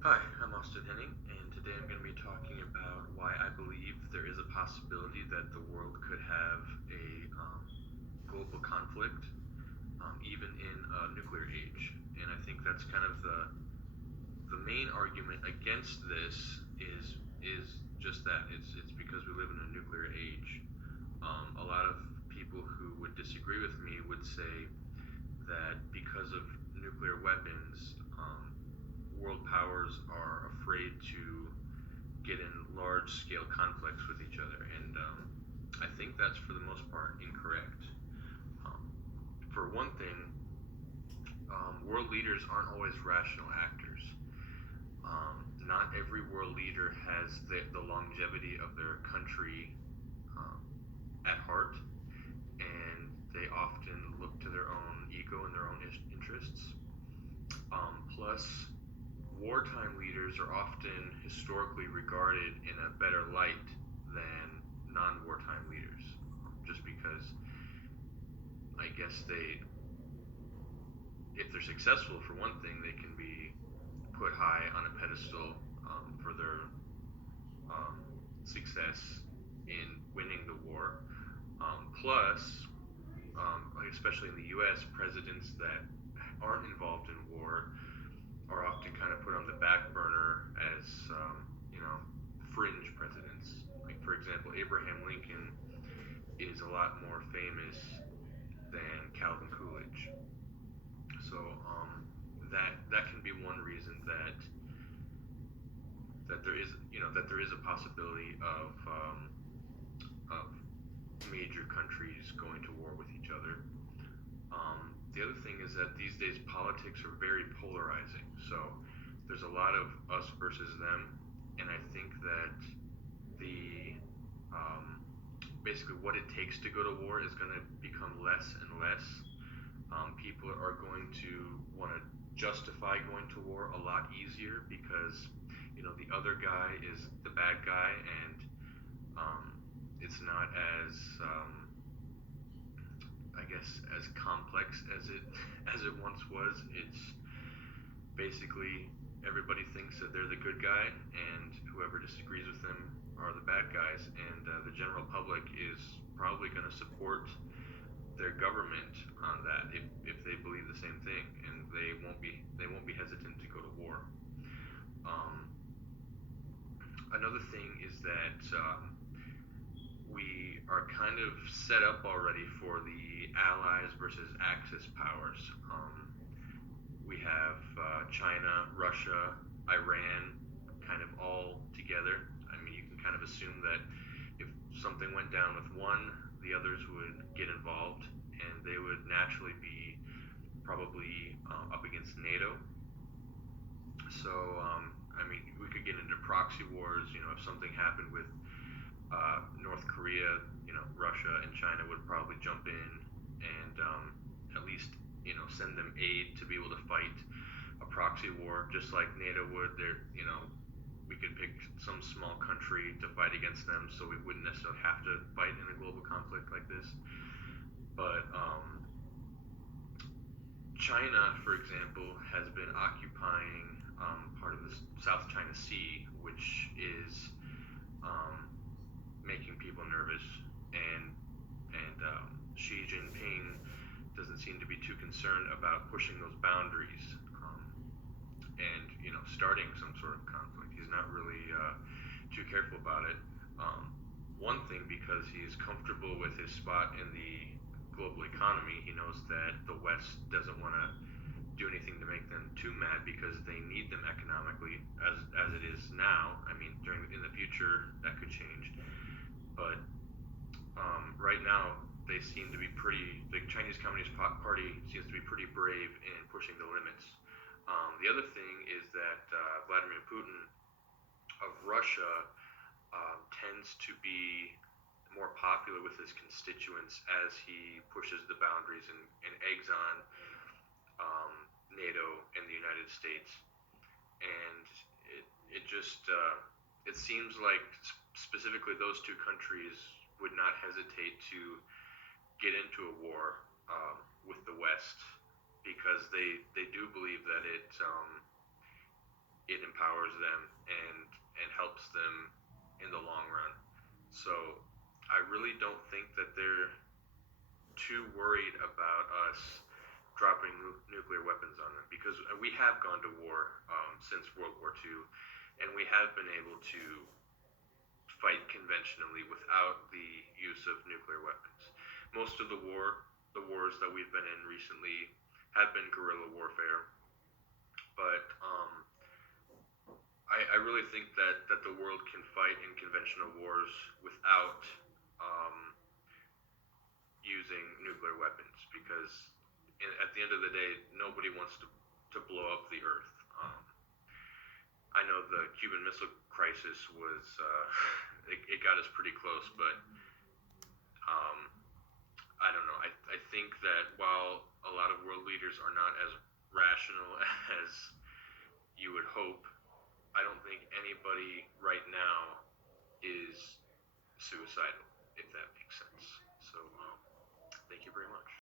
Hi, I'm Austin Henning, and today I'm going to be talking about why I believe there is a possibility that the world could have a global conflict, even in a nuclear age. And I think that's kind of the main argument against this is just that it's because we live in a nuclear age. A lot of people who would disagree with me would say that because of nuclear weapons, world powers are afraid to get in large scale conflicts with each other. And I think that's for the most part incorrect. Um, for one thing, world leaders aren't always rational actors. Not every world leader has the longevity of their country um, at heart, and they often look to their own ego and their own interests. Plus, wartime leaders are often historically regarded in a better light than non-wartime leaders, just because I guess if they're successful for one thing, they can be put high on a pedestal for their um, success in winning the war. Plus, like especially in the U.S., presidents that aren't involved in war are often kind of put on the back burner as you know fringe presidents. Like for example, Abraham Lincoln is a lot more famous than Calvin Coolidge. So that can be one reason that there is that there is a possibility of major countries going to war with each other. The other thing is that these days politics are very polarizing. So there's a lot of us versus them, and I think that the um, basically what it takes to go to war is going to become less and less. People are going to want to justify going to war a lot easier because the other guy is the bad guy, and um, it's not as I guess as complex as it once was. It's basically everybody thinks that they're the good guy, and whoever disagrees with them are the bad guys. And the general public is probably going to support their government on that if they believe the same thing, and they won't be hesitant to go to war. Um, Another thing is that we are kind of set up already for the Allies versus Axis powers. We have China, Russia, Iran, kind of all together. I mean, you can kind of assume that if something went down with one, the others would get involved, and they would naturally be probably up against NATO. So, I mean, we could get into proxy wars. If something happened with North Korea, Russia and China would probably jump in and at least send them aid to be able to fight a proxy war, just like NATO would. We could pick some small country to fight against them, so we wouldn't necessarily have to fight in a global conflict like this. But China, for example, has been occupying part of the South China Sea, which is um, making people nervous, and Xi Jinping doesn't seem to be too concerned about pushing those boundaries and starting some sort of conflict. He's not really too careful about it. Um, One thing, because he's comfortable with his spot in the global economy, he knows that the West doesn't want to do anything to make them too mad because they need them economically as it is now. I mean, in the future that could change, but right now they seem to be pretty. The Chinese Communist Party seems to be pretty brave in pushing the limits. The other thing is that Vladimir Putin of Russia tends to be more popular with his constituents as he pushes the boundaries and eggs on um, NATO and the United States. And it just it seems like specifically those two countries would not hesitate to get into a war with the West because they do believe that it empowers them and helps them in the long run. So I really don't think that they're too worried about us dropping nuclear weapons on them, because we have gone to war since World War II, and we have been able to fight conventionally without the use of nuclear weapons. Most of the wars that we've been in recently have been guerrilla warfare, but I really think that the world can fight in conventional wars without um, using nuclear weapons, because at the end of the day, nobody wants to blow up the Earth. I know the Cuban Missile Crisis was it got us pretty close, but um, I don't know. I think that while a lot of world leaders are not as rational as you would hope, I don't think anybody right now is suicidal, if that makes sense. So, thank you very much.